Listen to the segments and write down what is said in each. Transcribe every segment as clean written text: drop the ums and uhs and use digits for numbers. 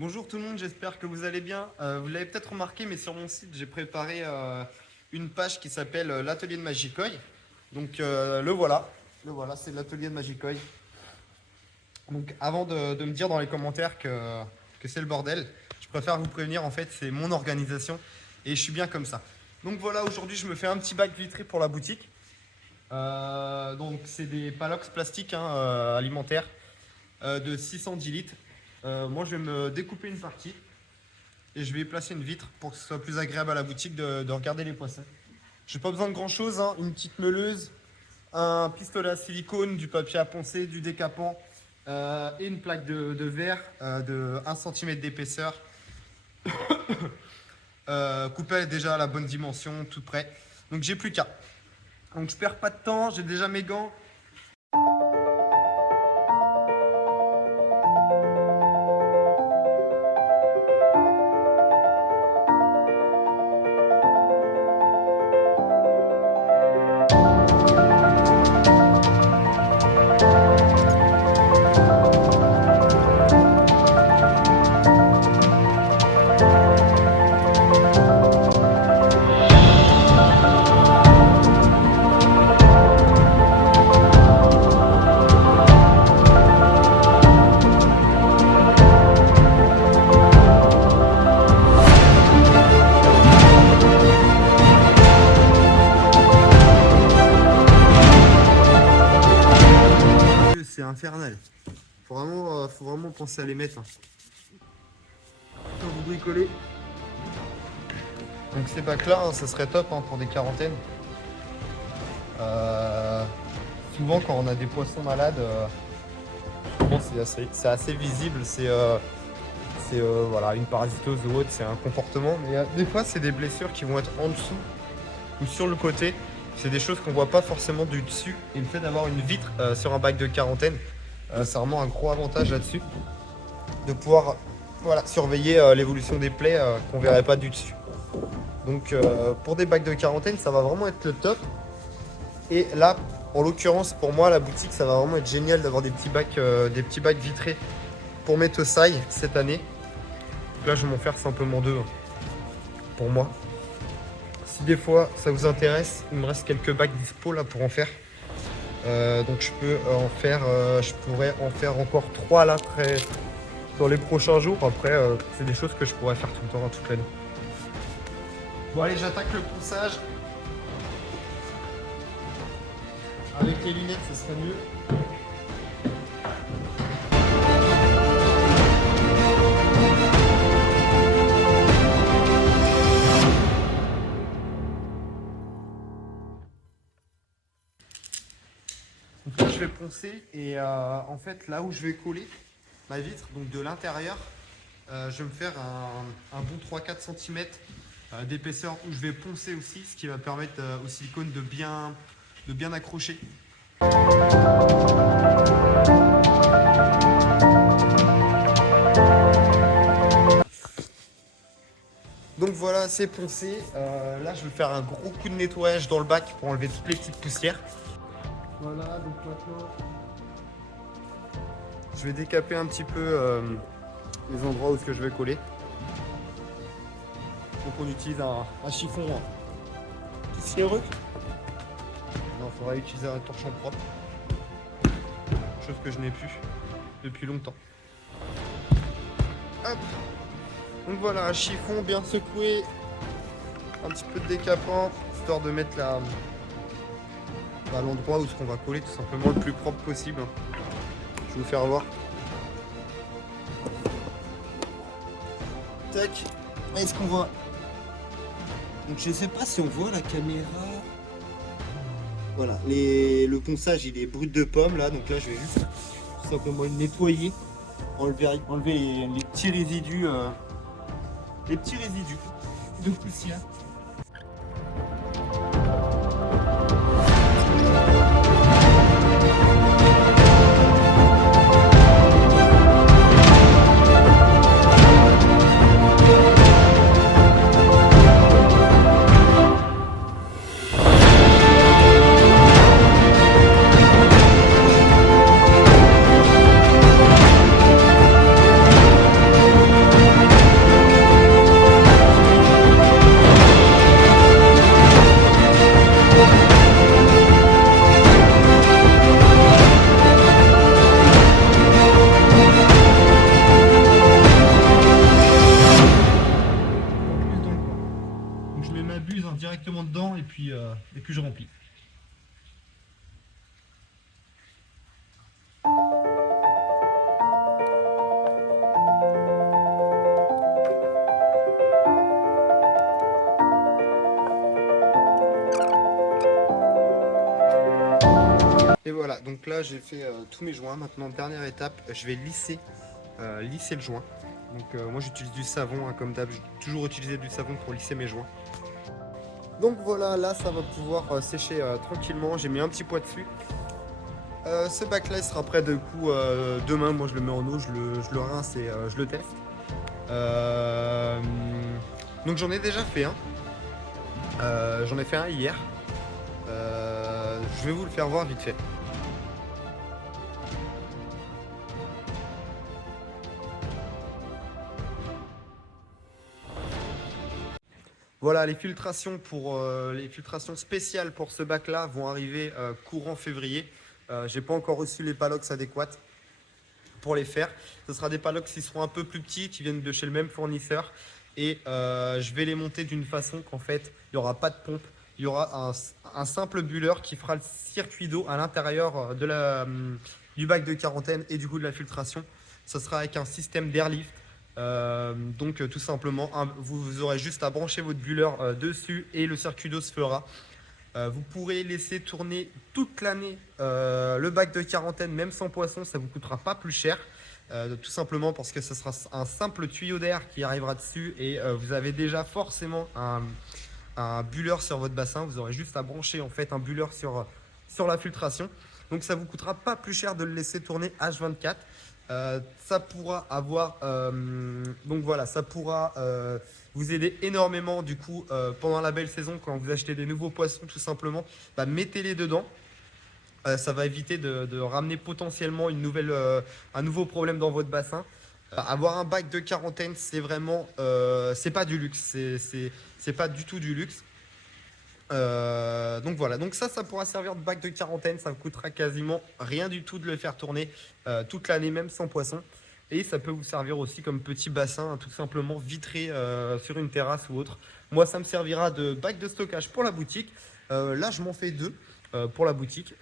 Bonjour tout le monde, j'espère que vous allez bien. Vous l'avez peut-être remarqué, mais sur mon site, j'ai préparé une page qui s'appelle l'atelier de Magicoy. Donc le voilà, c'est l'atelier de Magicoy. Donc avant de me dire dans les commentaires que c'est le bordel, je préfère vous prévenir, en fait, c'est mon organisation et je suis bien comme ça. Donc voilà, aujourd'hui, je me fais un petit bac vitré pour la boutique. Donc c'est des palox plastiques alimentaires de 610 litres. Moi, je vais me découper une partie et je vais y placer une vitre pour que ce soit plus agréable à la boutique de regarder les poissons. J'ai pas besoin de grand chose, hein. Une petite meuleuse, un pistolet à silicone, du papier à poncer, du décapant et une plaque de verre de 1 cm d'épaisseur. Coupée déjà à la bonne dimension, tout prêt. Donc j'ai plus qu'à. Donc je perds pas de temps, j'ai déjà mes gants. C'est infernal. Faut vraiment penser à les mettre. Quand vous bricolez. Donc ces bacs là, ça serait top pour des quarantaines. Souvent quand on a des poissons malades, c'est assez visible. Voilà, une parasitose ou autre, c'est un comportement. Mais des fois, c'est des blessures qui vont être en dessous ou sur le côté. C'est des choses qu'on voit pas forcément du dessus. Et le fait d'avoir une vitre sur un bac de quarantaine, c'est vraiment un gros avantage là-dessus. De pouvoir surveiller l'évolution des plaies qu'on verrait pas du dessus. Donc pour des bacs de quarantaine, ça va vraiment être le top. Et là, en l'occurrence, pour moi, la boutique, ça va vraiment être génial d'avoir des petits bacs vitrés pour mes tessailles cette année. Donc là, je vais m'en faire simplement deux pour moi. Si des fois ça vous intéresse, il me reste quelques bacs dispo là pour en faire. Donc je pourrais en faire encore 3 là dans les prochains jours. Après, c'est des choses que je pourrais faire tout le temps, toute l'année. Bon allez, j'attaque le ponçage. Avec les lunettes, ce serait mieux. Donc là, je vais poncer et en fait, là où je vais coller ma vitre, donc de l'intérieur, je vais me faire un bon 3-4 cm d'épaisseur où je vais poncer aussi, ce qui va permettre au silicone de bien accrocher. Donc voilà, c'est poncé. Là, je vais faire un gros coup de nettoyage dans le bac pour enlever toutes les petites poussières. Voilà, donc maintenant, je vais décaper un petit peu les endroits où je vais coller. Donc on utilise un chiffon poussiéreux. Non, il faudra utiliser un torchon propre. Chose que je n'ai plus depuis longtemps. Hop. Donc voilà, un chiffon bien secoué. Un petit peu de décapant, histoire de mettre l'endroit où on va coller tout simplement le plus propre possible. Je vais vous faire voir. Tac. Est-ce qu'on voit? Donc je sais pas si on voit la caméra. Voilà, le ponçage il est brut de pomme là, donc là je vais juste tout simplement le nettoyer, enlever les petits résidus, de poussière. puis je remplis. Et voilà, donc là j'ai fait tous mes joints. Maintenant, dernière étape, je vais lisser le joint. Donc moi j'utilise du savon, hein, comme d'hab, j'ai toujours utilisé du savon pour lisser mes joints. Donc voilà, là ça va pouvoir sécher tranquillement. J'ai mis un petit poids dessus. Ce bac là il sera prêt de coup demain. Moi je le mets en eau, je le rince et je le teste. Donc j'en ai déjà fait un. J'en ai fait un hier. Je vais vous le faire voir vite fait. Voilà, les filtrations les filtrations spéciales pour ce bac là vont arriver courant février. J'ai pas encore reçu les palox adéquates pour les faire. Ce sera des palox qui seront un peu plus petits, qui viennent de chez le même fournisseur. Et je vais les monter d'une façon qu'en fait, il n'y aura pas de pompe. Il y aura un simple bulleur qui fera le circuit d'eau à l'intérieur du bac de quarantaine et du coup de la filtration. Ce sera avec un système d'airlift. Donc tout simplement, vous aurez juste à brancher votre bulleur dessus et le circuit d'eau se fera. Vous pourrez laisser tourner toute l'année le bac de quarantaine, même sans poisson, ça ne vous coûtera pas plus cher. Tout simplement parce que ce sera un simple tuyau d'air qui arrivera dessus et vous avez déjà forcément un bulleur sur votre bassin. Vous aurez juste à brancher en fait un bulleur sur la filtration. Donc ça ne vous coûtera pas plus cher de le laisser tourner H24. Ça pourra avoir donc voilà, ça pourra vous aider énormément du coup pendant la belle saison quand vous achetez des nouveaux poissons. Tout simplement, mettez-les dedans. Ça va éviter de ramener potentiellement un nouveau problème dans votre bassin. Avoir un bac de quarantaine, c'est vraiment c'est pas du luxe, c'est pas du tout du luxe. Donc voilà, donc ça pourra servir de bac de quarantaine. Ça vous coûtera quasiment rien du tout de le faire tourner toute l'année, même sans poisson. Et ça peut vous servir aussi comme petit bassin, hein, tout simplement vitré sur une terrasse ou autre. Moi, ça me servira de bac de stockage pour la boutique. Là, je m'en fais 2 pour la boutique.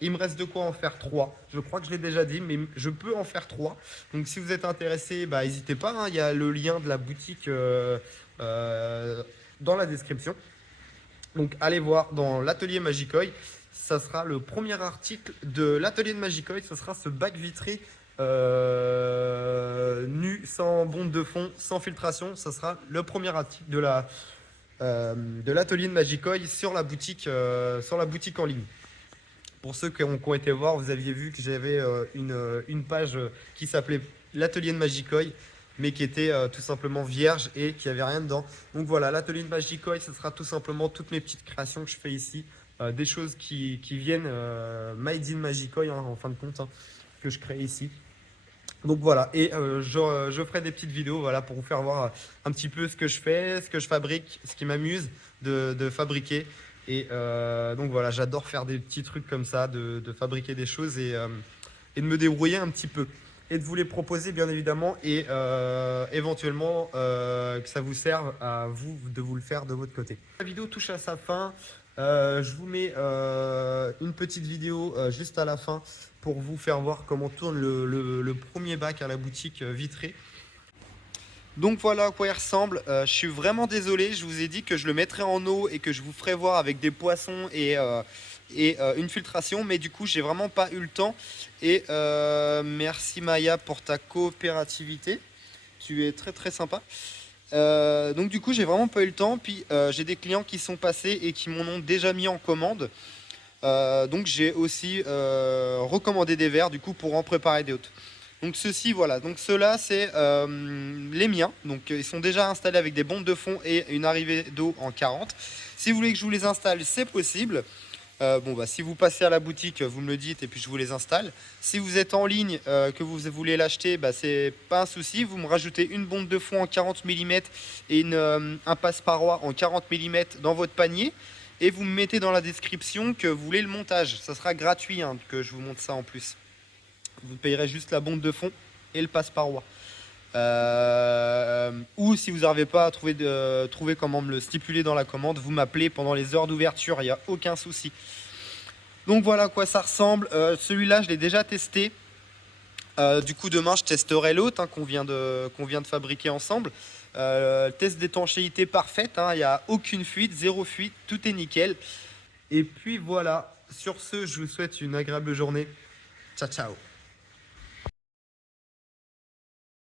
Il me reste de quoi en faire 3. Je crois que je l'ai déjà dit, mais je peux en faire 3. Donc si vous êtes intéressé, n'hésitez pas, hein, il y a le lien de la boutique dans la description. Donc allez voir dans l'atelier Magicoy, ça sera le premier article de l'atelier de Magicoy, ce sera ce bac vitré nu, sans bonde de fond, sans filtration. Ça sera le premier article de l'atelier de Magicoy sur la boutique en ligne. Pour ceux qui ont été voir, vous aviez vu que j'avais une page qui s'appelait l'atelier de Magicoy, mais qui était tout simplement vierge et qui avait rien dedans. Donc voilà, l'atelier de Magicoy, ce sera tout simplement toutes mes petites créations que je fais ici, des choses qui viennent made in Magicoy, hein, en fin de compte, hein, que je crée ici. Donc voilà, et je ferai des petites vidéos, voilà, pour vous faire voir un petit peu ce que je fais, ce que je fabrique, ce qui m'amuse de fabriquer. Et donc voilà, j'adore faire des petits trucs comme ça, de fabriquer des choses et de me débrouiller un petit peu. Et de vous les proposer bien évidemment et éventuellement que ça vous serve à vous de vous le faire de votre côté. La vidéo touche à sa fin. Je vous mets une petite vidéo juste à la fin pour vous faire voir comment tourne le premier bac à la boutique vitrée. Donc voilà à quoi il ressemble. Je suis vraiment désolé, je vous ai dit que je le mettrais en eau et que je vous ferais voir avec des poissons et une filtration, mais du coup j'ai vraiment pas eu le temps. Et merci Maya pour ta coopérativité, tu es très très sympa. Donc du coup j'ai vraiment pas eu le temps, puis j'ai des clients qui sont passés et qui m'en ont déjà mis en commande. Donc j'ai aussi recommandé des verres du coup pour en préparer d'autres. Donc ceux-ci, voilà, donc ceux-là c'est les miens, donc ils sont déjà installés avec des bombes de fond et une arrivée d'eau en 40. Si vous voulez que je vous les installe, c'est possible. Si vous passez à la boutique, vous me le dites et puis je vous les installe. Si vous êtes en ligne, que vous voulez l'acheter, c'est pas un souci. Vous me rajoutez une bombe de fond en 40 mm et un passe-paroi en 40 mm dans votre panier. Et vous me mettez dans la description que vous voulez le montage. Ça sera gratuit, hein, que je vous montre ça en plus. Vous payerez juste la bombe de fond et le passe-paroi. Ou si vous n'arrivez pas à trouver comment me le stipuler dans la commande, vous m'appelez pendant les heures d'ouverture, il n'y a aucun souci. Donc voilà à quoi ça ressemble. Celui-là, je l'ai déjà testé. Du coup, demain, je testerai l'autre qu'on vient de fabriquer ensemble. Test d'étanchéité parfaite, il n'y a aucune fuite, zéro fuite, tout est nickel. Et puis voilà, sur ce, je vous souhaite une agréable journée. Ciao, ciao.